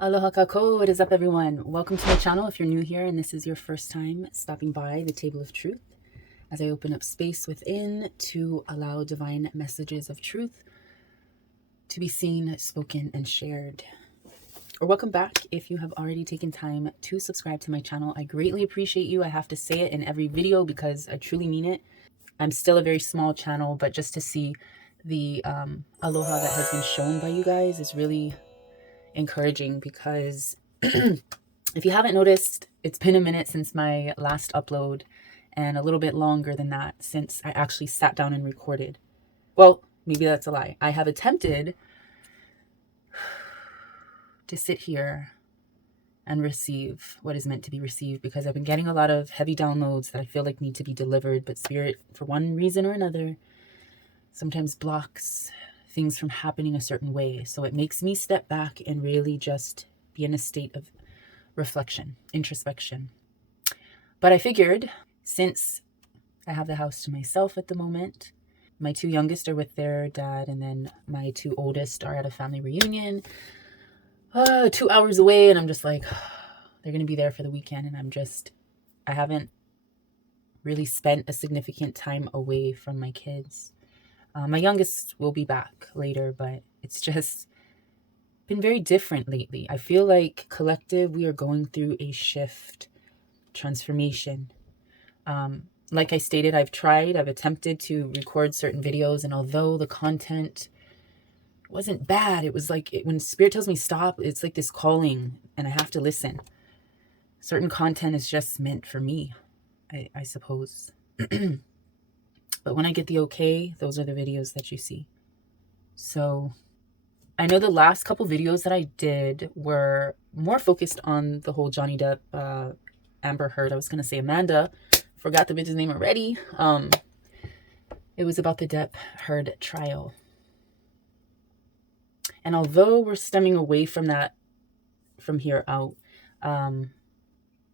Aloha kako, what is up everyone? Welcome to my channel if you're new here and this is your first time stopping by the Table of Truth as I open up space within to allow divine messages of truth to be seen, spoken, and shared. Or welcome back if you have already taken time to subscribe to my channel. I greatly appreciate you. I have to say it in every video because I truly mean it. I'm still a very small channel, but just to see the aloha that has been shown by you guys is really encouraging because if you haven't noticed, it's been a minute since my last upload and a little bit longer than that since I actually sat down and recorded. Well, maybe that's a lie. I have attempted to sit here and receive what is meant to be received because I've been getting a lot of heavy downloads that I feel like need to be delivered, but Spirit, for one reason or another, sometimes blocks things from happening a certain way. So it makes me step back and really just be in a state of reflection, introspection. But I figured since I have the house to myself at the moment, my two youngest are with their dad, and then my two oldest are at a family reunion 2 hours away, and I'm just like, they're going to be there for the weekend, and I haven't really spent a significant time away from my kids. My youngest will be back later, but it's just been very different lately. I feel like collective, we are going through a shift, transformation. Like I stated, I've attempted to record certain videos, and although the content wasn't bad, it was like when Spirit tells me stop, it's like this calling and I have to listen. Certain content is just meant for me, I suppose. But when I get the okay, those are the videos that you see. So I know the last couple videos that I did were more focused on the whole Johnny Depp, Amber Heard. I was going to say Amanda. Forgot the bitch's name already. It was about the Depp Heard trial. And although we're stemming away from that from here out,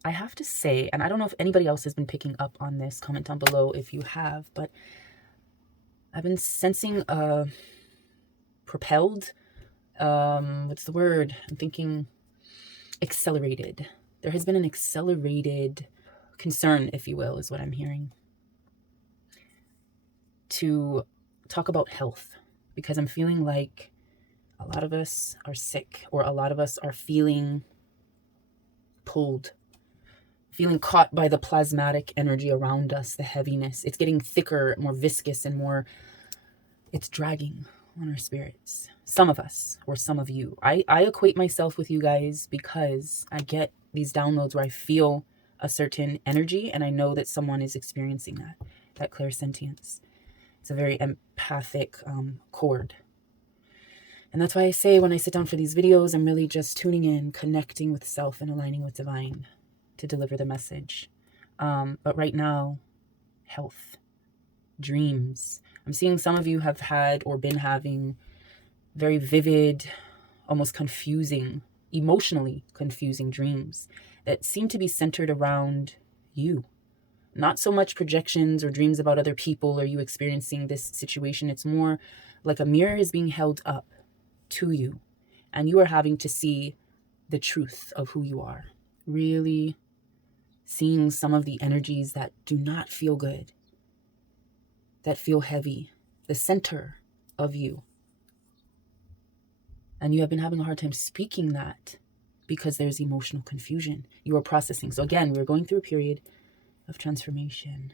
I have to say, and I don't know if anybody else has been picking up on this, comment down below if you have, but I've been sensing propelled, what's the word? I'm thinking accelerated. There has been an accelerated concern, if you will, is what I'm hearing, to talk about health, because I'm feeling like a lot of us are sick, or a lot of us are feeling pulled, feeling caught by the plasmatic energy around us, the heaviness. It's getting thicker, more viscous, and more, it's dragging on our spirits. Some of us, or some of you. I equate myself with you guys because I get these downloads where I feel a certain energy and I know that someone is experiencing that clairsentience. It's a very empathic chord. And that's why I say when I sit down for these videos, I'm really just tuning in, connecting with self and aligning with divine to deliver the message. But right now, health, dreams. I'm seeing some of you have had or been having very vivid, almost confusing, emotionally confusing dreams that seem to be centered around you. Not so much projections or dreams about other people or you experiencing this situation. It's more like a mirror is being held up to you and you are having to see the truth of who you are. Really seeing some of the energies that do not feel good, that feel heavy, the center of you. And you have been having a hard time speaking that because there's emotional confusion. You are processing. So again, we're going through a period of transformation.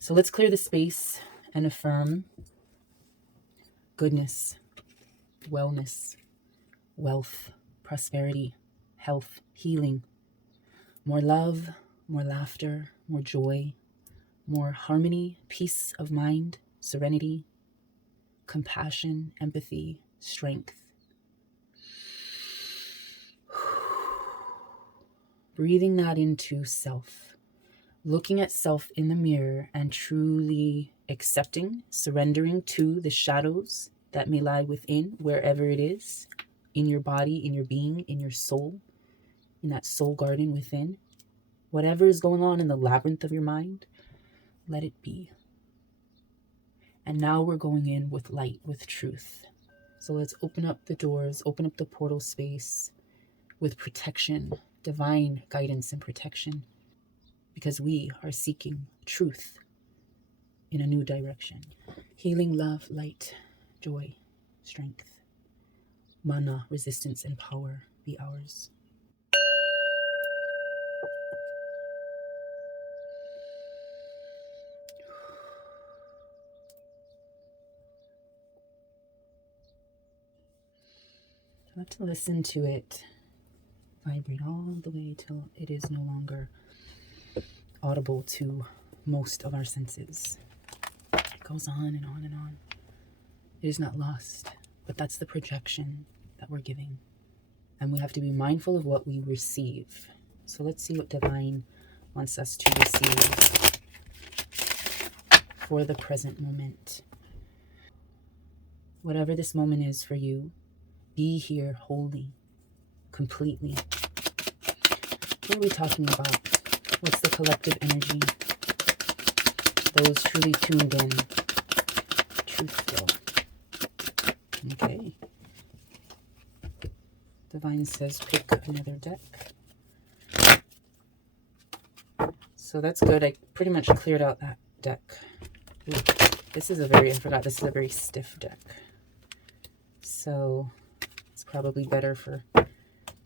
So let's clear the space and affirm goodness, wellness, wealth, prosperity, health, healing, more love, more laughter, more joy, more harmony, peace of mind, serenity, compassion, empathy, strength. Breathing that into self, looking at self in the mirror and truly accepting, surrendering to the shadows that may lie within, wherever it is, in your body, in your being, in your soul, in that soul garden within. Whatever is going on in the labyrinth of your mind, let it be. And now we're going in with light, with truth. So let's open up the doors, open up the portal space with protection, divine guidance and protection, because we are seeking truth in a new direction. Healing, love, light, joy, strength, mana, resistance, and power be ours. I have to listen to it vibrate all the way till it is no longer audible to most of our senses. It goes on and on and on. It is not lost, but that's the projection that we're giving. And we have to be mindful of what we receive. So let's see what divine wants us to receive for the present moment. Whatever this moment is for you, be here wholly, completely. What are we talking about? What's the collective energy? Those truly tuned in, truthful. Okay. Divine says pick another deck. So that's good. I pretty much cleared out that deck. Ooh, this is a very stiff deck. So it's probably better for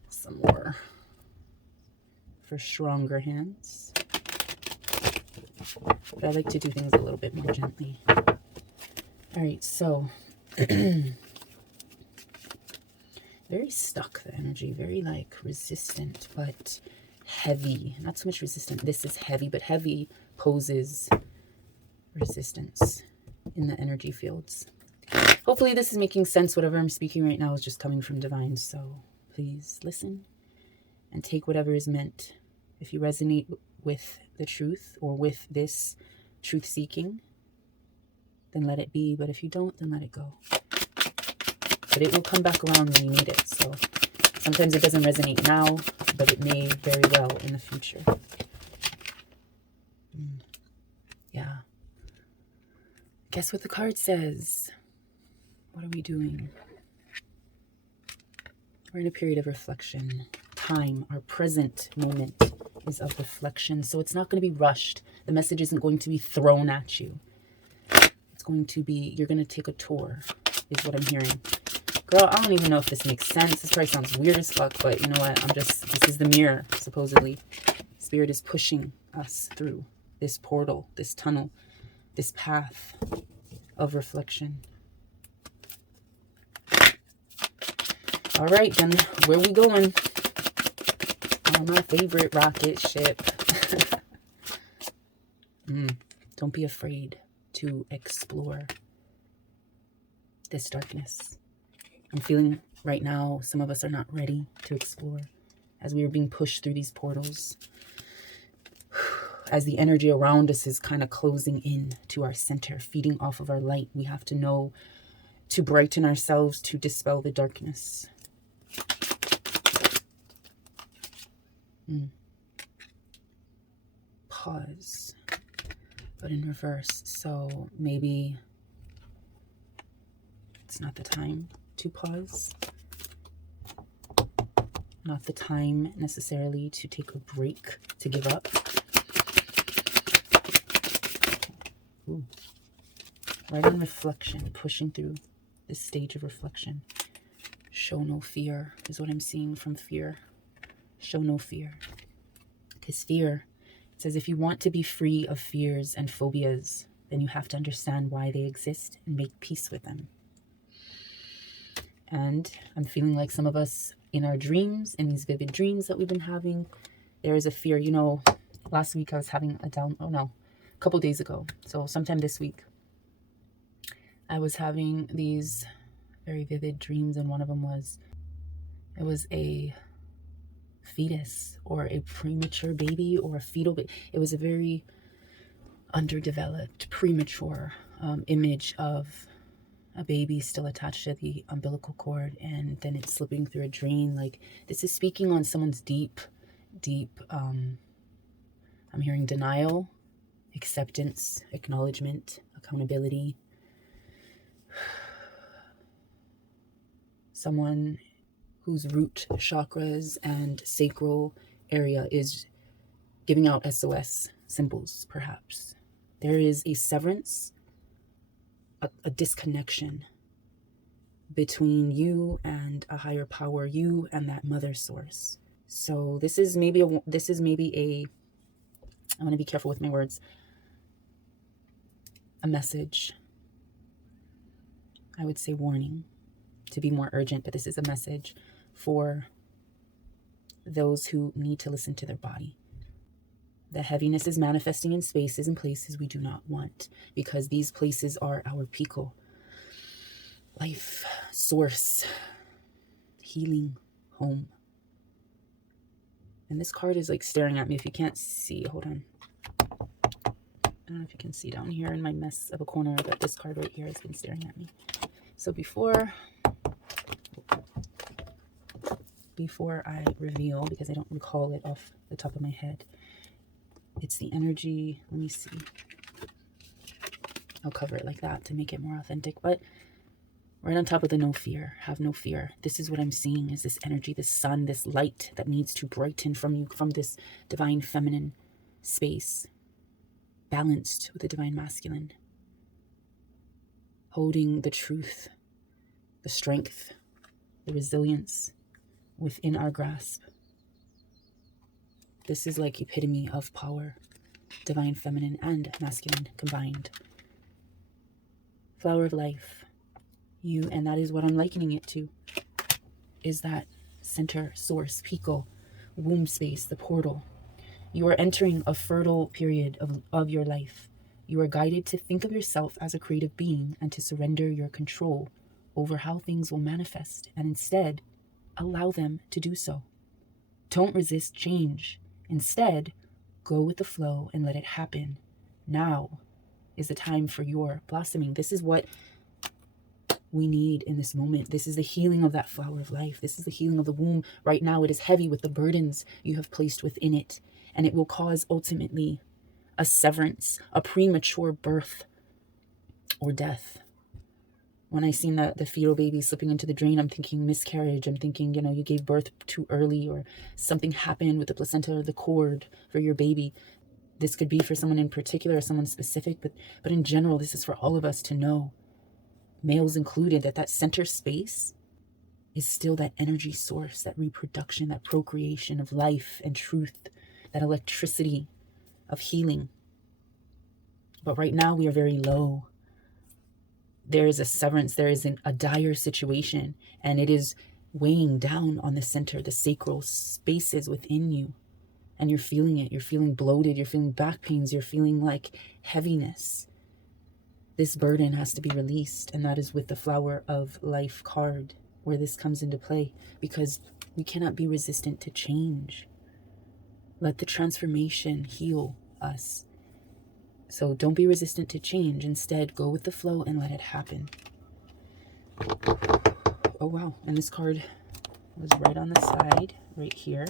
some more, for stronger hands. But I like to do things a little bit more gently. All right, so very stuck, the energy, very like resistant, but heavy. Not so much resistant. This is heavy, but heavy poses resistance in the energy fields. Hopefully this is making sense. Whatever I'm speaking right now is just coming from divine. So please listen and take whatever is meant. If you resonate with the truth or with this truth seeking, then let it be. But if you don't, then let it go. But it will come back around when you need it. So sometimes it doesn't resonate now, but it may very well in the future. Yeah. Guess what the card says? What are we doing? We're in a period of reflection. Time, our present moment is of reflection. So it's not going to be rushed. The message isn't going to be thrown at you. It's going to be, you're going to take a tour, is what I'm hearing. Girl, I don't even know if this makes sense. This probably sounds weird as fuck, but you know what? This is the mirror, supposedly. Spirit is pushing us through this portal, this tunnel, this path of reflection. All right, then, where we going? On my favorite rocket ship. Don't be afraid to explore this darkness. I'm feeling right now some of us are not ready to explore as we are being pushed through these portals. As the energy around us is kind of closing in to our center, feeding off of our light, we have to know to brighten ourselves, to dispel the darkness. Pause, but in reverse. So maybe it's not the time to pause. Not the time necessarily to take a break, to give up. Ooh. Right on reflection, pushing through this stage of reflection. Show no fear is what I'm seeing from fear. Show no fear. Because fear, it says if you want to be free of fears and phobias, then you have to understand why they exist and make peace with them. And I'm feeling like some of us in our dreams, in these vivid dreams that we've been having, there is a fear. You know, last week I was having a couple days ago. So sometime this week, I was having these very vivid dreams. And one of them was, it was a fetus or a premature baby or a fetal baby. It was a very underdeveloped, premature image of a baby still attached to the umbilical cord, and then it's slipping through a drain. Like, this is speaking on someone's deep, I'm hearing denial, acceptance, acknowledgement, accountability. someone whose root chakras and sacral area is giving out SOS symbols, perhaps. There is a severance, a disconnection between you and a higher power, you and that mother source. So this is maybe a I want to be careful with my words, a message. I would say warning, to be more urgent, but this is a message for those who need to listen to their body. The heaviness is manifesting in spaces and places we do not want, because these places are our pico, life, source, healing, home. And this card is like staring at me. If you can't see, hold on. I don't know if you can see down here in my mess of a corner, but this card right here has been staring at me. So before I reveal, because I don't recall it off the top of my head, it's the energy. Let me see. I'll cover it like that to make it more authentic. But right on top of the no fear, have no fear. This is what I'm seeing, is this energy, this sun, this light that needs to brighten from you, from this divine feminine space, balanced with the divine masculine, holding the truth, the strength, the resilience within our grasp. This is like epitome of power, divine feminine and masculine combined. Flower of life, you, and that is what I'm likening it to, is that center, source, pico, womb space, the portal. You are entering a fertile period of your life. You are guided to think of yourself as a creative being and to surrender your control over how things will manifest, and instead allow them to do so. Don't resist change. Instead, go with the flow and let it happen. Now is the time for your blossoming. This is what we need in this moment. This is the healing of that flower of life. This is the healing of the womb. Right now, it is heavy with the burdens you have placed within it, and it will cause ultimately a severance, a premature birth or death. When I seen the fetal baby slipping into the drain, I'm thinking miscarriage. I'm thinking, you gave birth too early, or something happened with the placenta or the cord for your baby. This could be for someone in particular or someone specific, but in general, this is for all of us to know, males included, that center space is still that energy source, that reproduction, that procreation of life and truth, that electricity of healing. But right now we are very low. There is a severance, there is a dire situation, and it is weighing down on the center, the sacral spaces within you. And you're feeling it. You're feeling bloated. You're feeling back pains. You're feeling like heaviness. This burden has to be released, and that is with the flower of life card where this comes into play, because we cannot be resistant to change. Let the transformation heal us. So don't be resistant to change. Instead, go with the flow and let it happen. Oh, wow. And this card was right on the side, right here.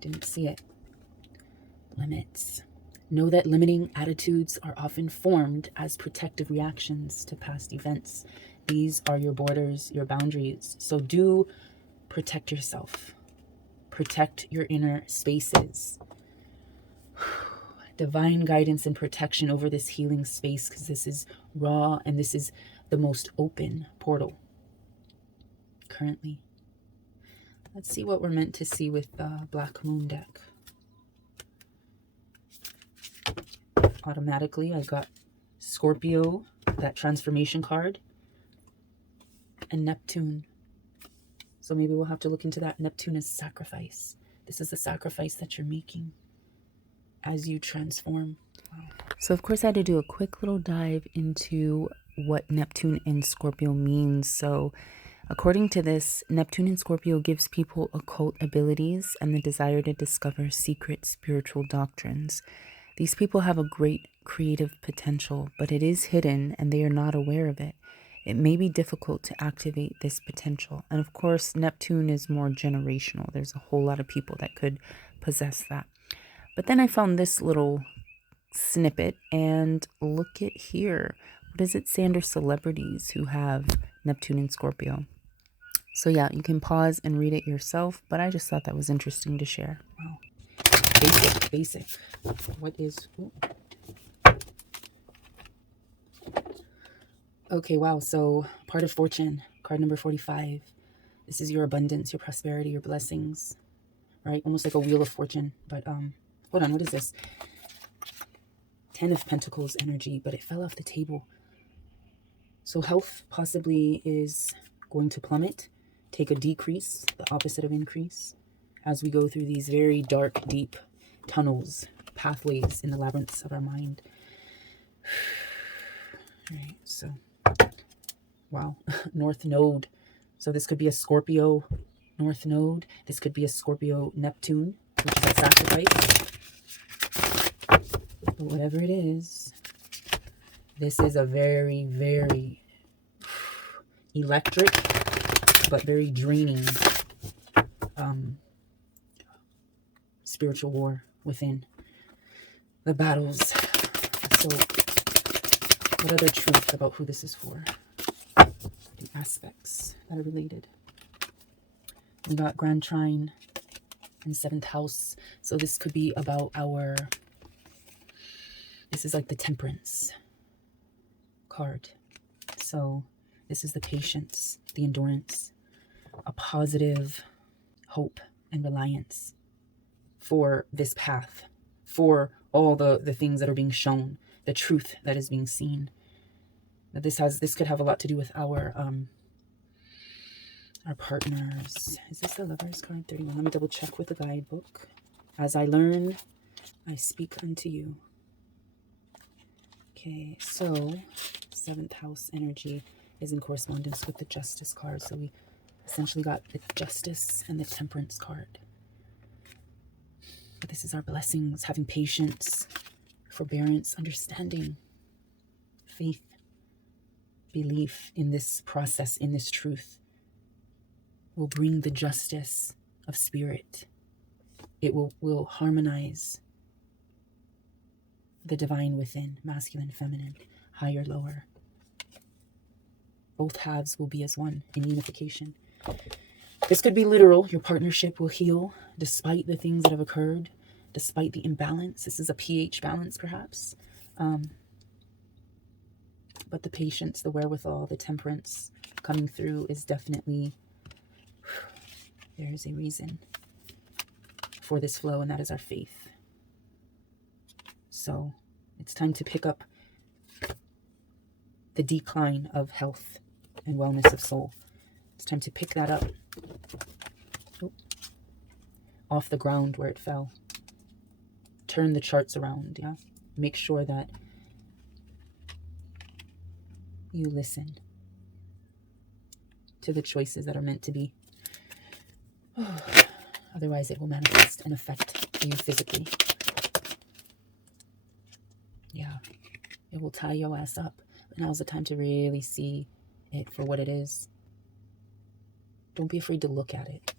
Didn't see it. Limits. Know that limiting attitudes are often formed as protective reactions to past events. These are your borders, your boundaries. So do protect yourself. Protect your inner spaces. Divine guidance and protection over this healing space, because this is raw and this is the most open portal currently. Let's see what we're meant to see with the Black Moon deck. Automatically, I got Scorpio, that transformation card, and Neptune. So maybe we'll have to look into that. Neptune is sacrifice. This is the sacrifice that you're making as you transform. Wow. So of course I had to do a quick little dive into what Neptune and Scorpio means. So according to this, Neptune in Scorpio gives people occult abilities and the desire to discover secret spiritual doctrines. These people have a great creative potential, but it is hidden and they are not aware of it. It may be difficult to activate this potential. And of course, Neptune is more generational. There's a whole lot of people that could possess that. But then I found this little snippet, and look at here. What does it say under celebrities who have Neptune in Scorpio. So yeah, you can pause and read it yourself, but I just thought that was interesting to share. Wow. Basic. What is... Ooh. Okay, wow. So part of fortune, card number 45. This is your abundance, your prosperity, your blessings, right? Almost like a wheel of fortune. But hold on, what is this? 10 of Pentacles energy, but it fell off the table. So health possibly is going to plummet, take a decrease, the opposite of increase, as we go through these very dark, deep tunnels, pathways in the labyrinths of our mind. All right, so, wow, North Node. So this could be a Scorpio North Node. This could be a Scorpio Neptune, which is a sacrifice. But whatever it is, this is a very, very electric, but very draining spiritual war within the battles. So what other truth about who this is for? The aspects that are related. We got Grand Trine in 7th house. So this could be about our... This is like the Temperance card. So this is the patience, the endurance, a positive hope and reliance for this path, for all the things that are being shown, the truth that is being seen. This could have a lot to do with our partners. Is this the Lover's card? 31. Let me double check with the guidebook. As I learn, I speak unto you. Okay, so 7th house energy is in correspondence with the Justice card. So we essentially got the Justice and the Temperance card. But this is our blessings, having patience, forbearance, understanding, faith, belief in this process, in this truth, will bring the justice of spirit. It will harmonize the divine within, masculine, feminine, higher, lower. Both halves will be as one in unification. This could be literal. Your partnership will heal despite the things that have occurred, despite the imbalance. This is a pH balance, perhaps. But the patience, the wherewithal, the temperance coming through is definitely... There is a reason for this flow, and that is our faith. So it's time to pick up the decline of health and wellness of soul. It's time to pick that up off the ground where it fell. Turn the charts around, yeah? Make sure that you listen to the choices that are meant to be. Otherwise, it will manifest and affect you physically. Yeah, it will tie your ass up. But now's the time to really see it for what it is. Don't be afraid to look at it.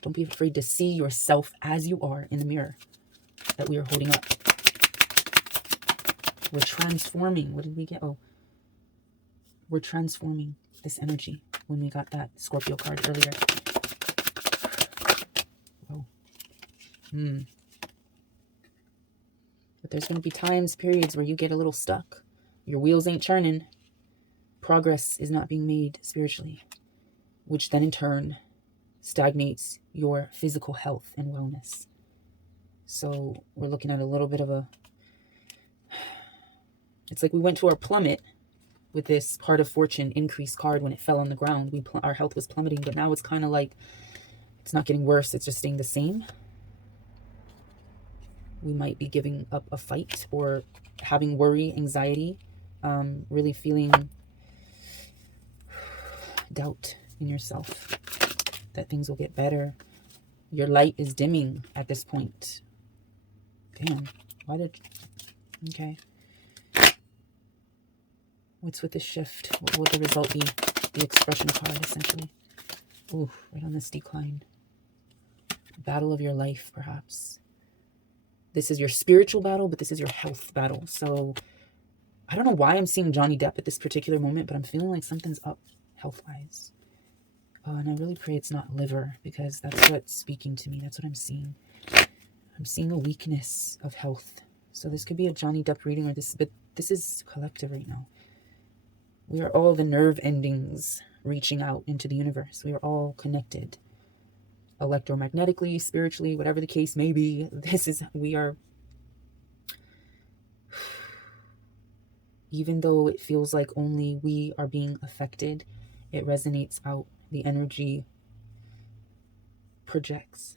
Don't be afraid to see yourself as you are in the mirror that we are holding up. We're transforming. What did we get? Oh, we're transforming this energy when we got that Scorpio card earlier. Oh. But there's going to be times, periods where you get a little stuck. Your wheels ain't churning. Progress is not being made spiritually, which then in turn stagnates your physical health and wellness. So we're looking at a little bit of a... It's like we went to our plummet with this card of fortune increase card when it fell on the ground. Our health was plummeting, but now it's kind of like it's not getting worse. It's just staying the same. We might be giving up a fight or having worry, anxiety, really feeling doubt in yourself that things will get better. Your light is dimming at this point. Damn. Why did... Okay. What's with this shift? What will the result be? The expression card, essentially. Ooh, right on this decline. Battle of your life, perhaps. This is your spiritual battle, but this is your health battle. So, I don't know why I'm seeing Johnny Depp at this particular moment, but I'm feeling like something's up. health-wise. And I really pray it's not liver, because that's what's speaking to me. That's what I'm seeing. I'm seeing a weakness of health. So this could be a Johnny Depp reading, or this, but this is collective right now. We are all the nerve endings reaching out into the universe. We are all connected, electromagnetically, spiritually, whatever the case may be. We are, even though it feels like only we are being affected, it resonates out. The energy projects.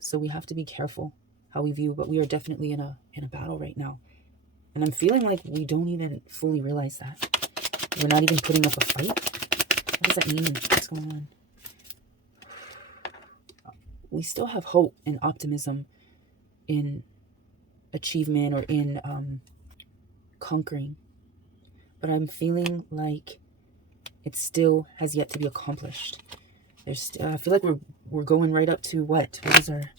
So we have to be careful how we view, but we are definitely in a battle right now. And I'm feeling like we don't even fully realize that. We're not even putting up a fight. What does that mean? What's going on? We still have hope and optimism in achievement or in conquering. But I'm feeling like it still has yet to be accomplished. I feel like we're going right up to what? What is our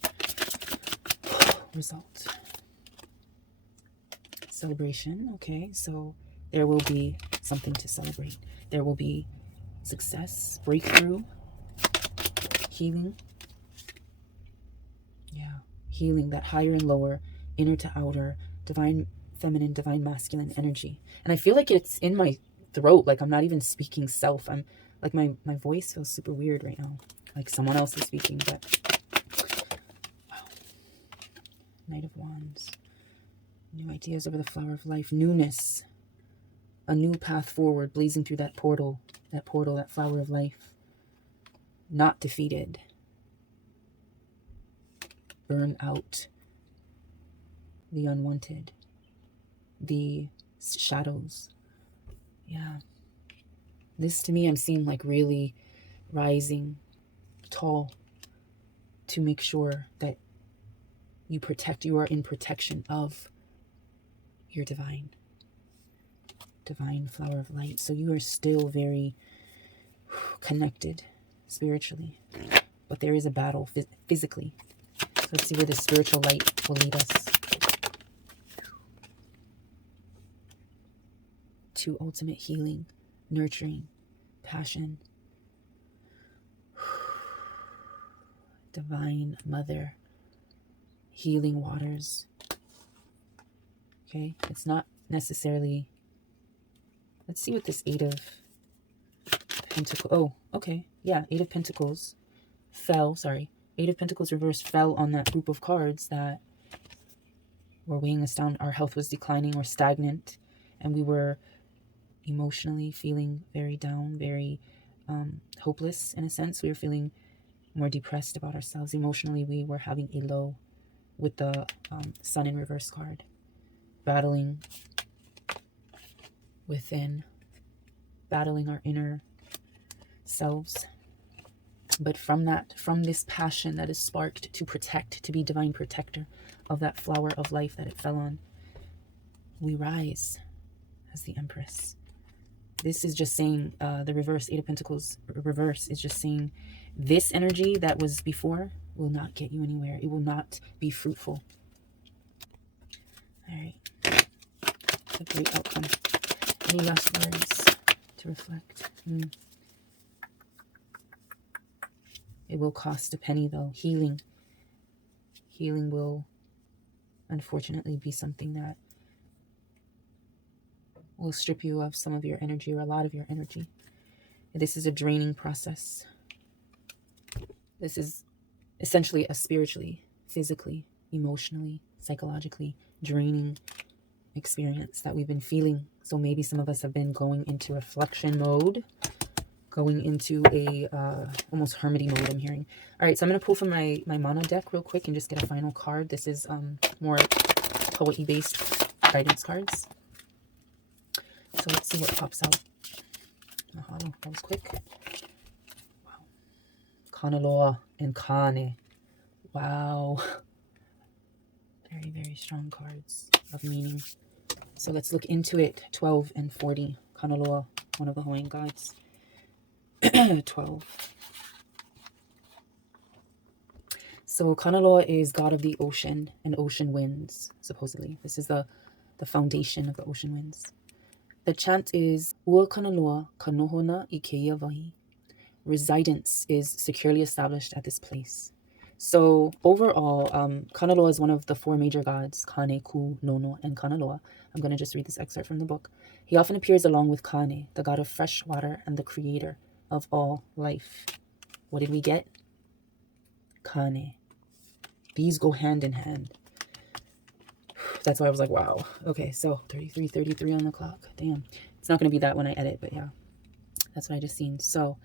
result? Celebration. Okay, so there will be something to celebrate. There will be success, breakthrough, healing. Yeah, healing, that higher and lower, inner to outer, divine feminine, divine masculine energy. And I feel like it's in my throat, like I'm not even speaking self. I'm like, my voice feels super weird right now, like someone else is speaking. But wow. Knight of Wands, new ideas over the flower of life, newness, a new path forward, blazing through that portal, that flower of life. Not defeated. Burn out the unwanted, the shadows. Yeah. This to me, I'm seeing like really rising tall to make sure that you are in protection of your divine flower of light. So you are still very connected spiritually, but there is a battle physically. So let's see where the spiritual light will lead us to ultimate healing, nurturing, passion, divine mother, healing waters. Okay, it's not necessarily, let's see what this Eight of Pentacles, oh, okay, yeah, Eight of Pentacles fell, sorry, Eight of Pentacles reversed fell on that group of cards that were weighing us down. Our health was declining or stagnant, and we were emotionally feeling very down, very hopeless in a sense. We were feeling more depressed about ourselves. Emotionally, we were having a low with the Sun in reverse card. Battling within, battling our inner selves. But from this passion that is sparked to protect, to be divine protector of that flower of life that it fell on, we rise as the Empress. This is just saying, the reverse, Eight of Pentacles reverse is just saying, this energy that was before will not get you anywhere. It will not be fruitful. All right. A great outcome. Any last words to reflect? It will cost a penny, though. Healing will unfortunately be something that will strip you of some of your energy, or a lot of your energy. This is a draining process. This is essentially a spiritually, physically, emotionally, psychologically draining experience that we've been feeling. So maybe some of us have been going into reflection mode, going into a almost hermity mode, I'm hearing. All right, so I'm going to pull from my mana deck real quick and just get a final card. This is more Hawai'i based guidance cards. So let's see what pops out. Mahalo, that was quick. Wow. Kanaloa and Kane. Wow. Very, very strong cards of meaning. So let's look into it. 12 and 40. Kanaloa, one of the Hawaiian gods. 12. So Kanaloa is god of the ocean and ocean winds, supposedly. This is the foundation of the ocean winds. The chant is Ua Kanaloa Kanohona Ikeia Wahi. Residence is securely established at this place. So overall, Kanaloa is one of the four major gods, Kane, Ku, Nono, and Kanaloa. I'm going to just read this excerpt from the book. He often appears along with Kane, the god of fresh water and the creator of all life. What did we get? Kane. These go hand in hand. That's why I was like, wow. Okay, so 33 on the clock. Damn. It's not going to be that when I edit, but yeah. That's what I just seen. So,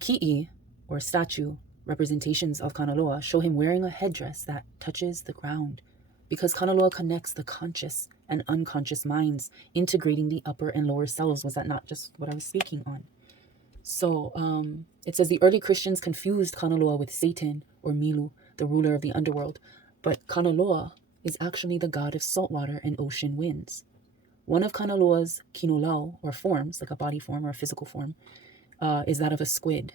Ki'i, or statue, representations of Kanaloa show him wearing a headdress that touches the ground, because Kanaloa connects the conscious and unconscious minds, integrating the upper and lower selves. Was that not just what I was speaking on? So it says the early Christians confused Kanaloa with Satan or Milu, the ruler of the underworld, but Kanaloa is actually the god of saltwater and ocean winds. One of Kanaloa's kinolau, or forms, like a body form or a physical form, is that of a squid.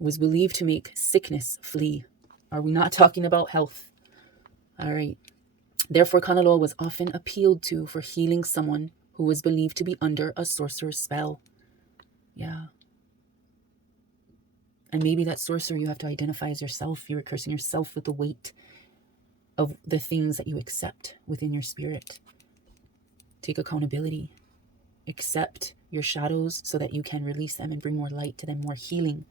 It was believed to make sickness flee. Are we not talking about health? All right. Therefore, Kanaloa was often appealed to for healing someone who was believed to be under a sorcerer's spell. Yeah. And maybe that sorcerer you have to identify as yourself. You're cursing yourself with the weight of the things that you accept within your spirit. Take accountability. Accept your shadows so that you can release them and bring more light to them, more healing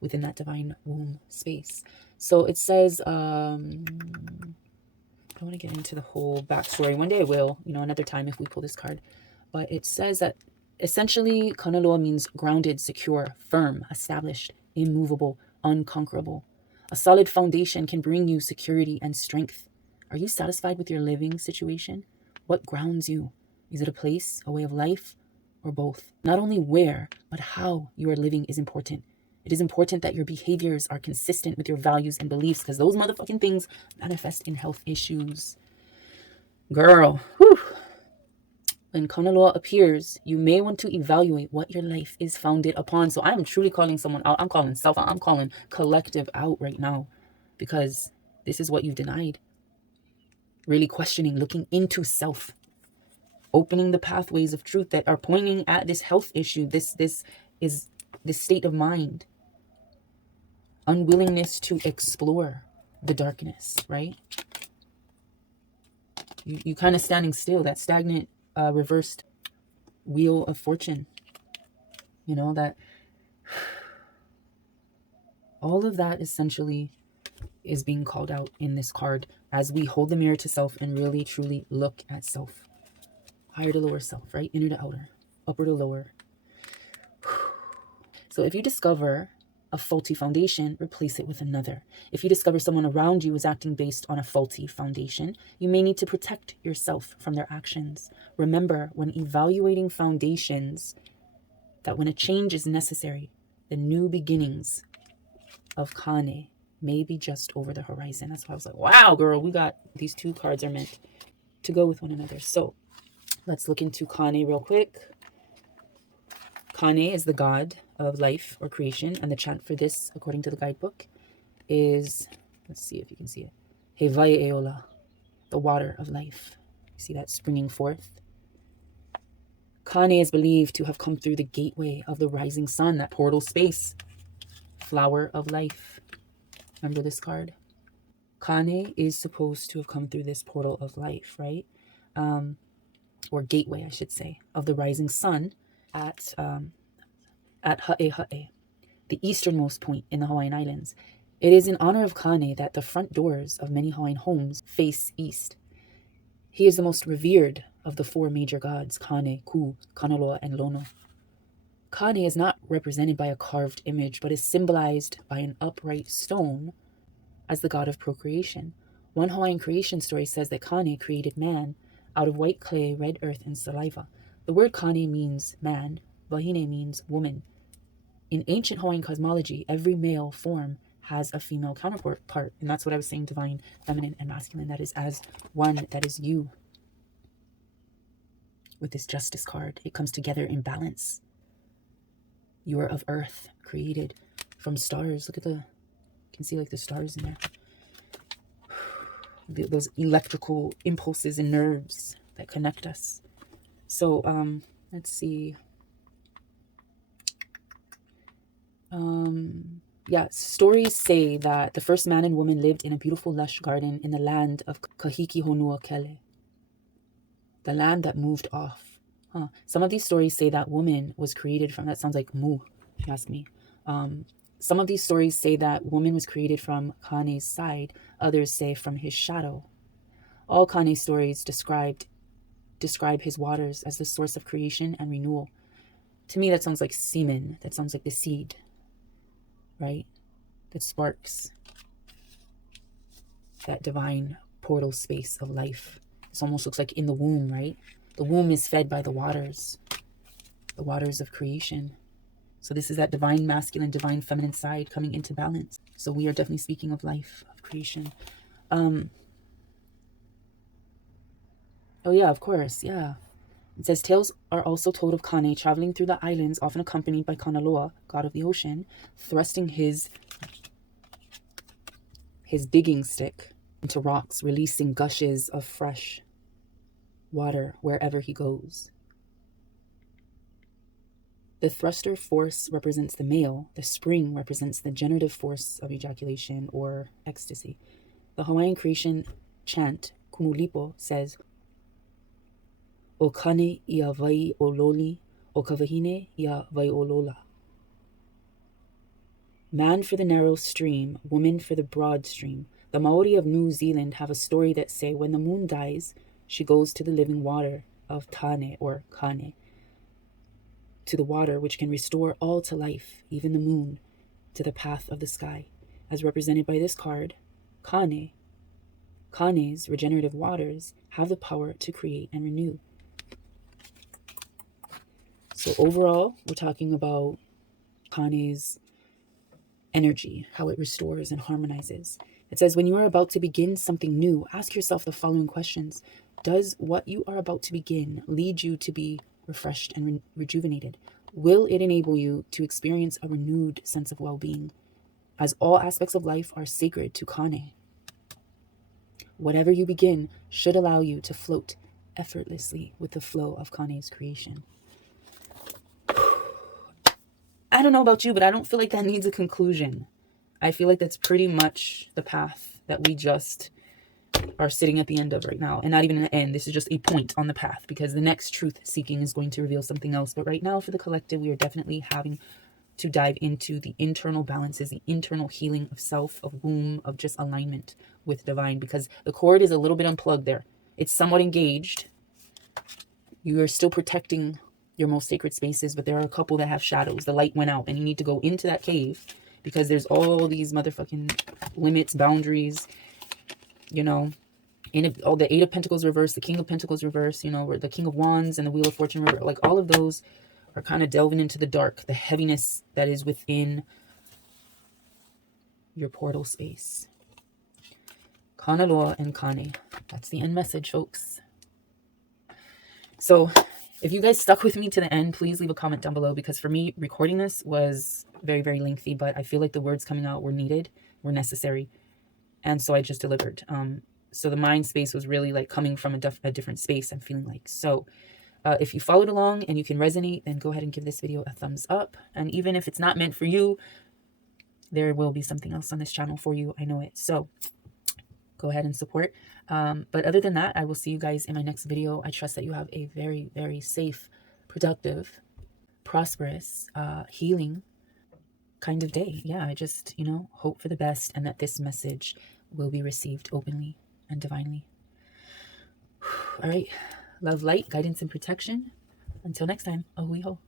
within that divine womb space. So it says, I don't want to get into the whole backstory. One day I will, another time if we pull this card. But it says that essentially Kanaloa means grounded, secure, firm, established, immovable, unconquerable. A solid foundation can bring you security and strength. Are you satisfied with your living situation? What grounds you? Is it a place, a way of life, or both? Not only where, but how you are living is important. It is important that your behaviors are consistent with your values and beliefs, because those motherfucking things manifest in health issues. Girl, whew. When Kanaloa appears, you may want to evaluate what your life is founded upon. So I am truly calling someone out. I'm calling self out. I'm calling collective out right now, because this is what you've denied. Really questioning, looking into self, opening the pathways of truth that are pointing at this health issue. This is this state of mind. Unwillingness to explore the darkness, right? You kind of standing still, that stagnant, reversed wheel of fortune. That all of that essentially is being called out in this card as we hold the mirror to self and really truly look at self. Higher to lower self, right? Inner to outer, upper to lower. So if you discover a faulty foundation, replace it with another. If you discover someone around you is acting based on a faulty foundation, you may need to protect yourself from their actions. Remember, when evaluating foundations, that when a change is necessary, the new beginnings of Kane may be just over the horizon. That's why I was like, wow, girl, we got these two cards are meant to go with one another. So let's look into Kane real quick. Kane is the god of life or creation, and the chant for this, according to the guidebook, is, let's see if you can see it, Hawai'i Eola, the water of life. You see that springing forth? Kane is believed to have come through the gateway of the rising sun, that portal space, flower of life. Remember this card? Kane is supposed to have come through this portal of life, right? Or gateway, I should say, of the rising sun at Ha'e, the easternmost point in the Hawaiian Islands. It is in honor of Kane that the front doors of many Hawaiian homes face east. He is the most revered of the four major gods, Kane, Ku, Kanaloa, and Lono. Kane is not represented by a carved image, but is symbolized by an upright stone as the god of procreation. One Hawaiian creation story says that Kane created man out of white clay, red earth, and saliva. The word Kane means man, Wahine means woman. In ancient Hawaiian cosmology, every male form has a female counterpart, and that's what I was saying, divine, feminine, and masculine. That is as one, that is you. With this justice card, it comes together in balance. You are of earth, created from stars. Look at you can see like the stars in there. Those electrical impulses and nerves that connect us. So let's see. Yeah, stories say that the first man and woman lived in a beautiful lush garden in the land of Kahiki Honua Kele, the land that moved off. Some of these stories say that woman was created from, that sounds like mu, if you ask me. Some of these stories say that woman was created from Kane's side. Others say from his shadow. All Kane stories describe his waters as the source of creation and renewal. To me, that sounds like semen. That sounds like the seed, right? That sparks that divine portal space of life. This almost looks like in the womb, right? The womb is fed by the waters of creation. So this is that divine masculine, divine feminine side coming into balance. So we are definitely speaking of life, of creation. Oh yeah, of course, yeah. It says, tales are also told of Kane traveling through the islands, often accompanied by Kanaloa, god of the ocean, thrusting his digging stick into rocks, releasing gushes of fresh water wherever he goes. The thruster force represents the male. The spring represents the generative force of ejaculation or ecstasy. The Hawaiian creation chant, Kumulipo, says, O kane ia vai o loli, o kawahine ia vai o lola. Man for the narrow stream, woman for the broad stream. The Maori of New Zealand have a story that say when the moon dies, she goes to the living water of Tane or Kane, to the water which can restore all to life, even the moon, to the path of the sky. As represented by this card, Kane, Kane's regenerative waters have the power to create and renew. So overall, we're talking about Kane's energy, how it restores and harmonizes. It says, when you are about to begin something new, ask yourself the following questions. Does what you are about to begin lead you to be refreshed and rejuvenated? Will it enable you to experience a renewed sense of well-being? As all aspects of life are sacred to Kane, whatever you begin should allow you to float effortlessly with the flow of Kane's creation. I don't know about you, but I don't feel like that needs a conclusion. I feel like that's pretty much the path that we just are sitting at the end of right now. And not even an end. This is just a point on the path, because the next truth seeking is going to reveal something else. But right now, for the collective, we are definitely having to dive into the internal balances, the internal healing of self, of womb, of just alignment with divine, because the cord is a little bit unplugged there. It's somewhat engaged. You are still protecting your most sacred spaces, but there are a couple that have shadows. The light went out and you need to go into that cave because there's all these motherfucking limits, boundaries, you know, all the Eight of Pentacles reverse, the King of Pentacles reverse, you know, where the King of Wands and the Wheel of Fortune reverse, like all of those are kind of delving into the dark, the heaviness that is within your portal space. Kanaloa and Kane. That's the end message, folks. So if you guys stuck with me to the end, please leave a comment down below, because for me, recording this was very, very lengthy, but I feel like the words coming out were needed, were necessary. And so I just delivered. So the mind space was really like coming from a different space, I'm feeling like. So if you followed along and you can resonate, then go ahead and give this video a thumbs up. And even if it's not meant for you, there will be something else on this channel for you. I know it. So go ahead and support. But other than that, I will see you guys in my next video. I trust that you have a very, very safe, productive, prosperous, healing kind of day. Yeah, I just, hope for the best, and that this message will be received openly and divinely. All right. Love, light, guidance, and protection. Until next time, ahui ho.